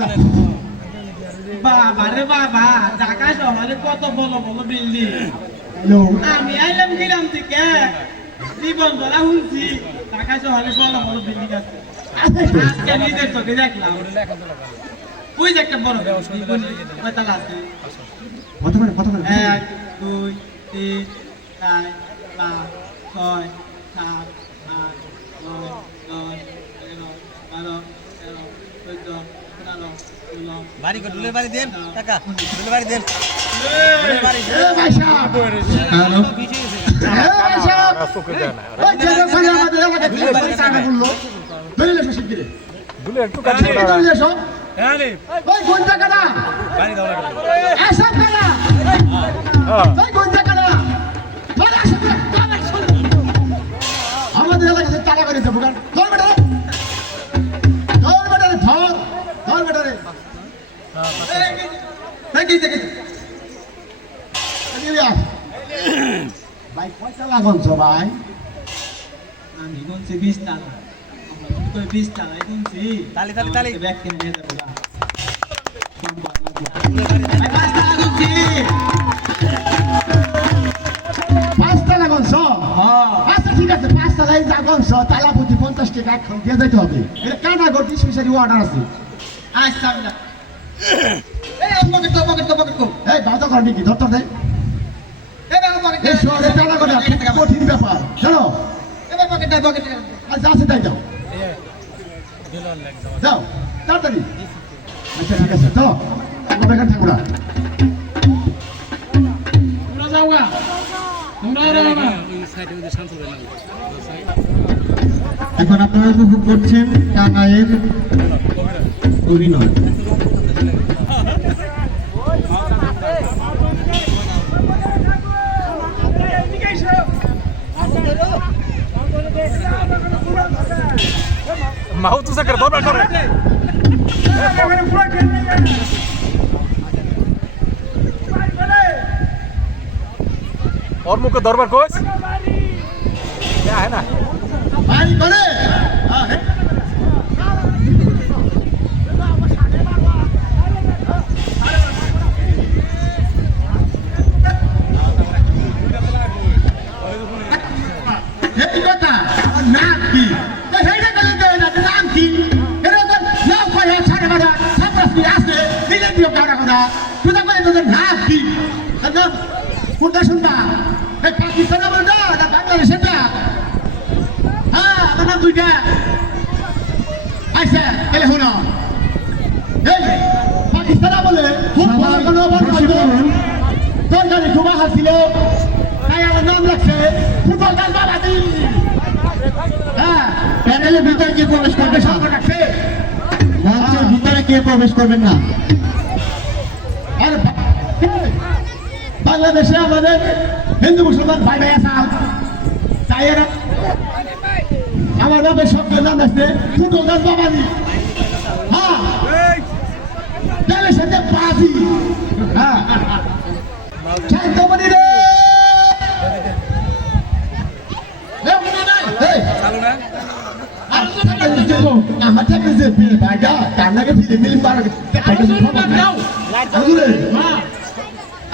বাবা রে বাবা ঢাকা শহরে কত বড় বড় বিল্ডিং হ্যালো আমি আইলাম গ্রাম থেকে জীবন ধরা শুনছি ঢাকা শহরে বড় বড় বিল্ডিং আছে আজকে নিজের চোখে দেখলাম ওই যে একটা বড় কয়তলা আছে কত করে 1 2 3 4 5 6 7 8 9 10 11 12 13 14 15 বাড়ি কো দুলের বাড়ি দেন টাকা দুলের বাড়ি দেন দুলের বাড়ি এ ভাই সাহেব হ্যালো এ ভাই সাহেব চোখে দেয় না ওই যে ওখানে আমাদের এলাকায় কি টাকা বললো ধরে লেছো শিগগিরি দুলে একটু কাছে ধরে লেছো আলিফ ওই কোন জায়গাটা পানি দাও লাগবে এসব কারা ওই কোন জায়গাটা বলে এসব আমাদের এলাকাতে তালা করে দেবো গান ধর বেটা রে ধর বেটা রে ধর বেটা রে ভাই পয়সা লাগানছ ভাই আমি কোনছি 20 টাকা আমরা তো 20 টাকাই কোনছি তালি, তালি, তালি। ব্যাগ কিনে নিয়ে যাবো ভাই 5 টাকা কোনছি 5 টাকা লাগানছ হ্যাঁ আচ্ছা ঠিক আছে 5 টাকাই লাগানছ তালা প্রতি 50 টাকা এখন দিয়ে যাইতে হবে এটা কানা গটি স্পেশালি অর্ডার আছে আচ্ছা আমি না এই পকেট তো এই বাধা করবি কি ধরতে দে এই ব্যাগ পকেট এই শহরে তালা করা খুব কঠিন ব্যাপার জানো এই পকেট আচ্ছা আছে তাই যাও যাও তাড়াতাড়ি আচ্ছা ঠিক আছে তো আমাদের এখানে থাকো না তোমরা যাও গা তোমরা এরা না ওই সাইডে ওই যে শান্ত হয়ে লাগলো এখন আপনারা উপভোগ করছেন টাঙ্গাইয়ের অভিনয় মাহু তো সাকর দরবার করে ওর মুখে দরবার কোস হ্যাঁ না বাড়ি করে এই কথা নাম কি সেইটা গেলে দেবে না নাম কি এরকম নাম করে ছাড়ে মারা সাপরাসি আসে নিজে দিয়ে গাড়া করা তুই তো করে তোদের নাম কি নাম কোনটা শুনবা এই পাকিস্তান বলে না না বাংলাদেশের না হ্যাঁ আমার নাম দুইটা আচ্ছা এলে শুনো এই পাকিস্তান বলে খুব ভালো কোনো তরকারি খুব আহার ছিল তাই আমার নাম লাগছে ফুটবল বাবাদি হ্যাঁ প্যানেলের ভিতরে কে প্রবেশ করবে সব রাখছে মঞ্চের ভিতরে কে প্রবেশ করবেন না আর বাংলাদেশে আমাদের হিন্দু মুসলমান ভাই ভাই আছে তাই এরা আমার নামে সব নাম আছে ফুটবল বাবাদি হ্যাঁ তাহলে সাথে বাজি হ্যাঁ শান্তমণি রে চালু না আমার থেকে যে ভাইটা তার নাকি ফিলিম পার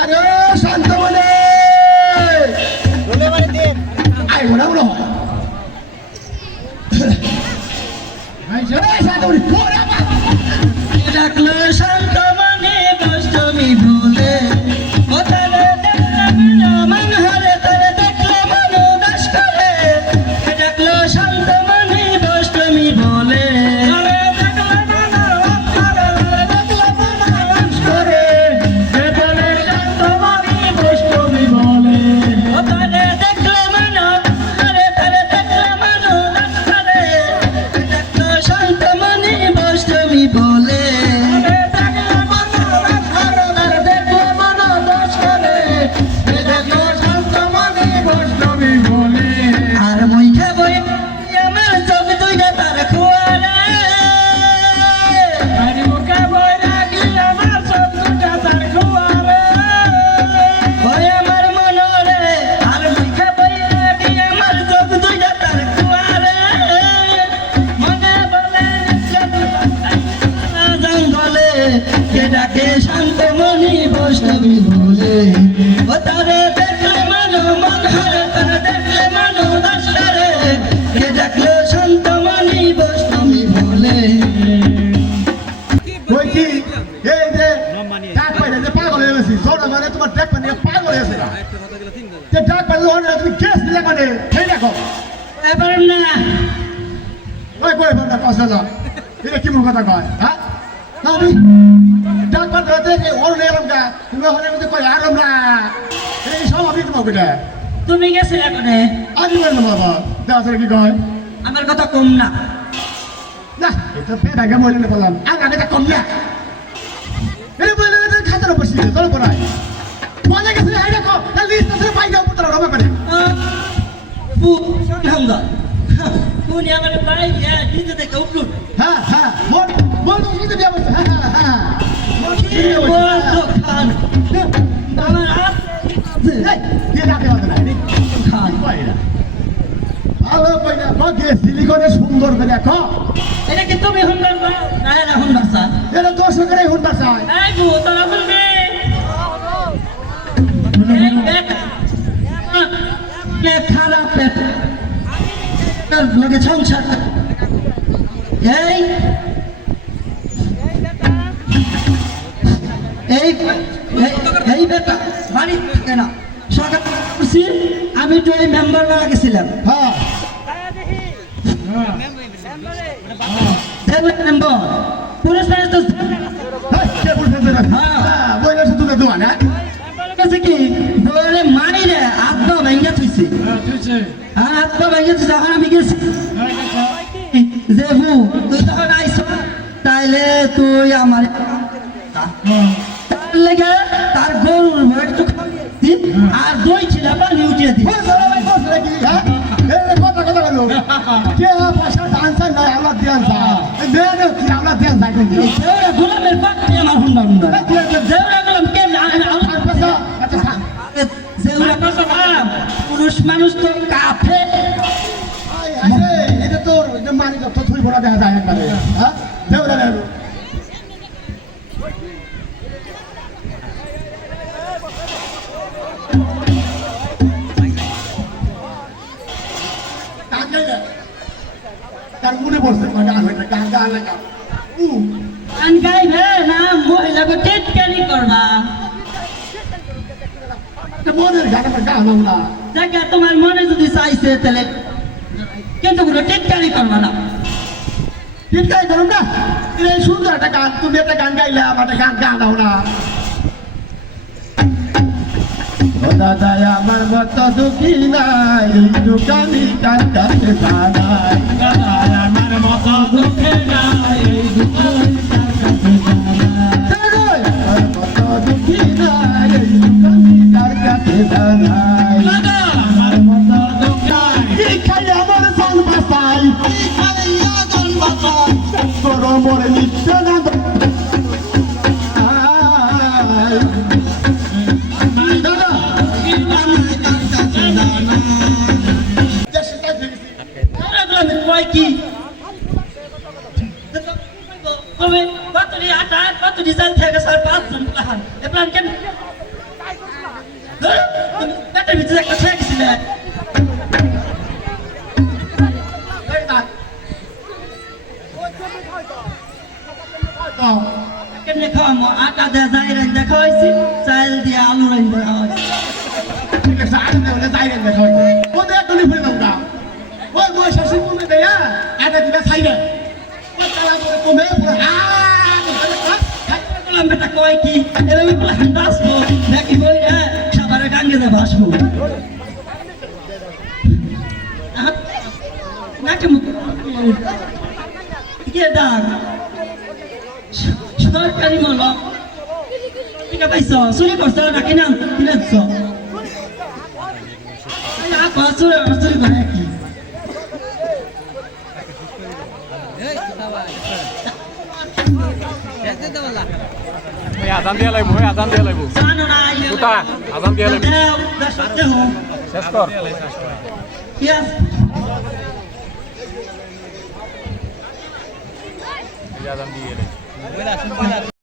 আরে শান্তমণি আই ওরা ওরা শান্তমণি ডাকলো শান্তমণি দশমী ভুলে ওতারে দেখলাম না মন হারে তারে দেখলে মন দাস করে ডাকলো শান্তমণি দশমী ভুলে ডাকে শান্তমণি বৈষ্ণবী বলে ও তারে দেখলে মানো মন হারে তারে দেখলে মানো দাস করে কে ডাকলো শান্তমণি বৈষ্ণবী বলে ওই কি এই যে ডাক পাইলে যে পাগল হয়ে গেছি সোনা মানে তোমার ডাক পাইলে পাগল হয়ে গেছে একটা কথা গেলে তিন যে ডাক পাইলে অন্য তুমি কেস দিলে মানে সেই দেখো এবার না ওই কই বন্ধা কষ্ট যা এটা কি মন কথা কয় হ্যাঁ আমি ডাক পাইলে দেখে অন্য এরম গা তুমি ওখানে মধ্যে কই আরম না এই সব আমি তোমাকে এটা তুমি গেছিলে কোনে আমি বললাম বাবা দেওয়া কি কয় আমার কথা কম না যা এটা ফের আগে বলে না বললাম আর আগে কম না এরে বলে না খাতার উপর ছিল তোর পড়াই বলে গেছে এই দেখো তাহলে লিস্ট আছে পাই দাও পুত্র রবা করে হামদা কোন আমারে পাই দিতে দেখে উঠলো হ্যাঁ হ্যাঁ বল বল দিতে বিয়া বলছে হ্যাঁ হ্যাঁ কি বল খান আমার হাত এই কে ডাকে বলে না খান পাইরা ভালো কইনা বগে সিলিকনে সুন্দর করে দেখো এটা কি তুমি হুন্ডার না না এরা হুন্ডার স্যার এটা দশ করে হুন্ডা চাই এই গো তোরা বলবি খারাপ লোকে সংসার এই এই এই বেটা বাড়ি থাকে না সরকার করছি আমি তো এই মেম্বার গেছিলাম হ্যাঁ মেম্বার পুলিশ তো কে বলছে যে হ্যাঁ বইলে শুধু দোয়া না কাছে কি বলে মানি রে আত্মা ভেঙে থইছে আত্মা ভেঙে থইছে এখন আমি গেছি দেবু তুই তখন আইস তাইলে তুই আমার তার লেগে তার গরুর একটু খাওয়াইছি আর দই ছিল পানি উঠিয়ে দিই কথা কথা বলো কে পয়সা ডান্সার নাই আমরা ডান্সার মেয়ে কি আমরা ডান্সার কিন্তু দেউরা গোলামের পাখি আমার হুন্ডা হুন্ডা দেউরা গোলাম কে দেউরা পুরুষ মানুষ তো কাফে এটা তোর মানি তো থুই ভরা দেখা যায় একবারে হ্যাঁ দেউরা নেব তার মনে পড়ছে গান হইতে গান গান লাগা গান গাইবে না মহিলাকে টিটকারি করবা মনের গান আমার গান আমরা দেখে তোমার মনে যদি চাইছে তাহলে কিন্তু কোনো টিটকারি করবা না চিন্তাই করুন না এই সুন্দর একটা গান তুমি একটা গান গাইলে আমার একটা গান গান দাও না ও দাদা আমার মত দুঃখী নাই দুঃখানি কার কাছে জানাই আমার মত দুঃখী নাই আমার মত দুঃখী নাই দুঃখানি কার কাছে জানাই আমার মত দুঃখী খাই আমার জান বাসাই গরমের নিত্য না কি কবে কতটি আটা কতটি চাল থেকে স্যার 5 জন প্লান এ প্লান কেন পেটের ভিতরে একটা ছেলে ছিল কেমনে খাওয়ামো আটা দেওয়া যায় রাইন দেখা হয়েছি চাল দিয়ে আলু রাইন দেখা হয়েছে ওই মশা শুনে দেয়া এটা দিবে সাইডে কমে বললাম বেটা কয় কি এভাবে বলে হান্ডা আসবো দেখি বই রে সবারে গাঙ্গে যাবো আসবো নাকি মুখ কে ডাক সরকারি মল ঠিক পাইছ চুরি করছ নাকি না কিনেছ চুরি চুরি করে কি আজান দিয়া লাগবো আজান দিয়া লাগবো জানো না কোথা আজান দিয়া লাগবো শেষ কর Yes. আজান দিয়ে